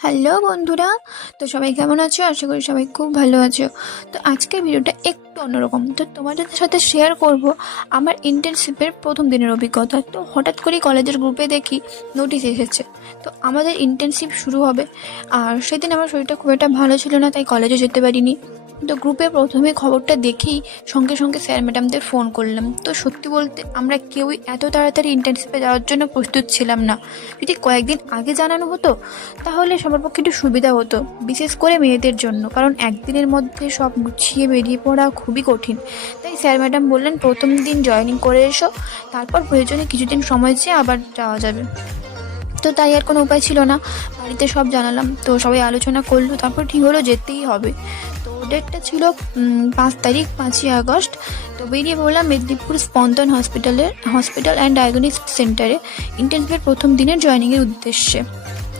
Hello বন্ধুরা, তো সবাই কেমন আছো? আশা করি সবাই খুব ভালো আছো। তো আজকের ভিডিওটা একটু অন্যরকম, তো তোমাদের সাথে শেয়ার করব আমার ইন্টার্নশিপের প্রথম দিনের অভিজ্ঞতা। তো হঠাৎ করেই কলেজের গ্রুপে দেখি নোটিশ এসেছে, তো আমাদের ইন্টার্নশিপ শুরু হবে। আর সেদিন আমার শরীরটা খুব একটা ভালো ছিল না, তাই কলেজে যেতে পারিনি। তো গ্রুপে প্রথমে খবরটা দেখেই সঙ্গে সঙ্গে স্যার ম্যাডামদের ফোন করলাম। তো সত্যি বলতে আমরা কেউই এত তাড়াতাড়ি ইন্টার্নশিপে যাওয়ার জন্য প্রস্তুত ছিলাম না। যদি কয়েকদিন আগে জানানো হতো তাহলে সবার পক্ষে একটু সুবিধা হতো, বিশেষ করে মেয়েদের জন্য, কারণ একদিনের মধ্যে সব গুছিয়ে বেরিয়ে পড়া খুবই কঠিন। তাই স্যার ম্যাডাম বললেন প্রথম দিন জয়েনিং করে এসো, তারপর প্রয়োজনে কিছুদিন সময় চেয়ে আবার যাওয়া যাবে। তো তাই আর কোনো উপায় ছিল না, বাড়িতে সব জানালাম। তো সবাই আলোচনা করলো, তারপর ঠিক হলো যেতেই হবে। তো ডেটটা ছিল 5 তারিখ, 5ই আগস্ট। তো বেরিয়ে পড়লাম মেদিনীপুর স্পন্দন হসপিটাল অ্যান্ড ডায়াগনস্টিক সেন্টারে ইন্টার্নশিপের প্রথম দিনের জয়েনিংয়ের উদ্দেশ্যে।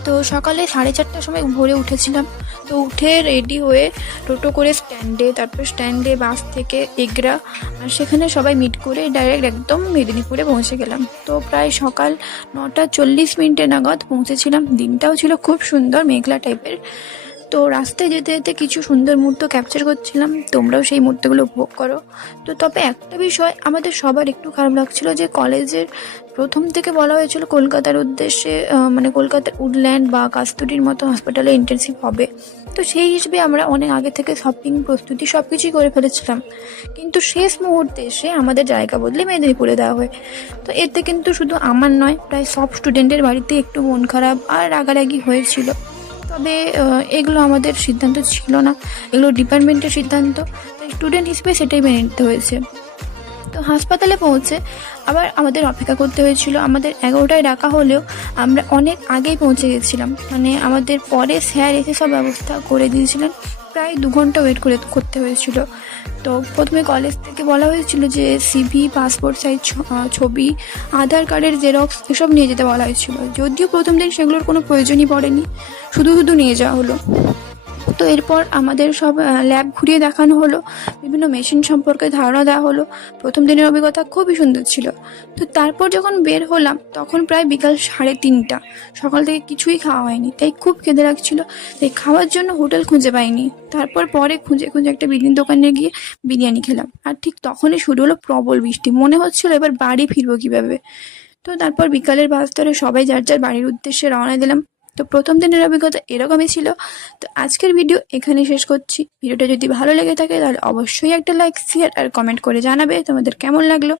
তো সকালে 4:30টার সময় ভোরে উঠেছিলাম। তো উঠে রেডি হয়ে টোটো করে স্ট্যান্ডে, তারপর স্ট্যান্ডে বাস থেকে এগরা, আর সেখানে সবাই মিট করে ডাইরেক্ট একদম মেদিনীপুরে পৌঁছে গেলাম। তো প্রায় সকাল 9টা 40 মিনিটে নাগাদ পৌঁছেছিলাম। দিনটাও ছিল খুব সুন্দর, মেঘলা টাইপের। তো রাস্তায় যেতে যেতে কিছু সুন্দর মুহূর্ত ক্যাপচার করছিলাম, তোমরাও সেই মুহূর্তগুলো উপভোগ করো। তো তবে একটা বিষয় আমাদের সবার একটু খারাপ লাগছিল, যে কলেজের প্রথম থেকে বলা হয়েছিল কলকাতার উদ্দেশ্যে, মানে কলকাতার উডল্যান্ড বা কাস্তুরির মতো হসপিটালে ইন্টার্নশিপ হবে। তো সেই হিসেবে আমরা অনেক আগে থেকে শপিং প্রস্তুতি সব কিছুই করে ফেলেছিলাম, কিন্তু শেষ মুহূর্তে এসে আমাদের জায়গা বদলে মেদিনীপুরে দেওয়া হয়। তো এতে কিন্তু শুধু আমার নয়, প্রায় সব স্টুডেন্টের বাড়িতে একটু মন খারাপ আর রাগারাগি হয়েছিল। তবে এগুলো আমাদের সিদ্ধান্ত ছিল না, এগুলো ডিপার্টমেন্টের সিদ্ধান্ত, তাই স্টুডেন্ট হিসেবে সেটাই মেনে নিতে হয়েছে। তো হাসপাতালে পৌঁছে আবার আমাদের অপেক্ষা করতে হয়েছিল। আমাদের 11টায় ডাকা হলেও আমরা অনেক আগেই পৌঁছে গেছিলাম, মানে আমাদের পরে স্যার এসে সব ব্যবস্থা করে দিয়েছিলেন। প্রায় 2 ঘন্টা ওয়েট করতে হয়েছিল। তো প্রথমে কলেজ থেকে বলা হয়েছিল যে সিভি, পাসপোর্ট সাইজ ছবি, আধার কার্ডের জেরক্স এসব নিয়ে যেতে বলা হয়েছিল। যদিও প্রথম দিন সেগুলোর কোনো প্রয়োজনই পড়েনি, শুধু শুধু নিয়ে যাওয়া হলো। তো এরপর আমাদের সব ল্যাব ঘুরিয়ে দেখানো হলো, বিভিন্ন মেশিন সম্পর্কে ধারণা দেওয়া হলো। প্রথম দিনের অভিজ্ঞতা খুবই সুন্দর ছিল। তো তারপর যখন বের হলাম তখন প্রায় বিকাল 3:30। সকাল থেকে কিছুই খাওয়া হয়নি, তাই খুব খিদে লাগছিল। তাই খাওয়ার জন্য হোটেল খুঁজে পাইনি। তারপর পরে খুঁজে খুঁজে একটা বিরিয়ানি দোকানে গিয়ে বিরিয়ানি খেলাম। আর ঠিক তখনই শুরু হলো প্রবল বৃষ্টি, মনে হচ্ছিল এবার বাড়ি ফিরবো কিভাবে। তো তারপর বিকালের বাস ধরে সবাই যার যার বাড়ির উদ্দেশ্যে রওনা দিলাম। তো প্রথম দিনের অভিজ্ঞতা এরকমই ছিল। তো আজকের ভিডিও এখানেই শেষ করছি। ভিডিওটা যদি ভালো লেগে থাকে তাহলে অবশ্যই একটা লাইক, শেয়ার আর কমেন্ট করে জানাবে তোমাদের কেমন লাগলো।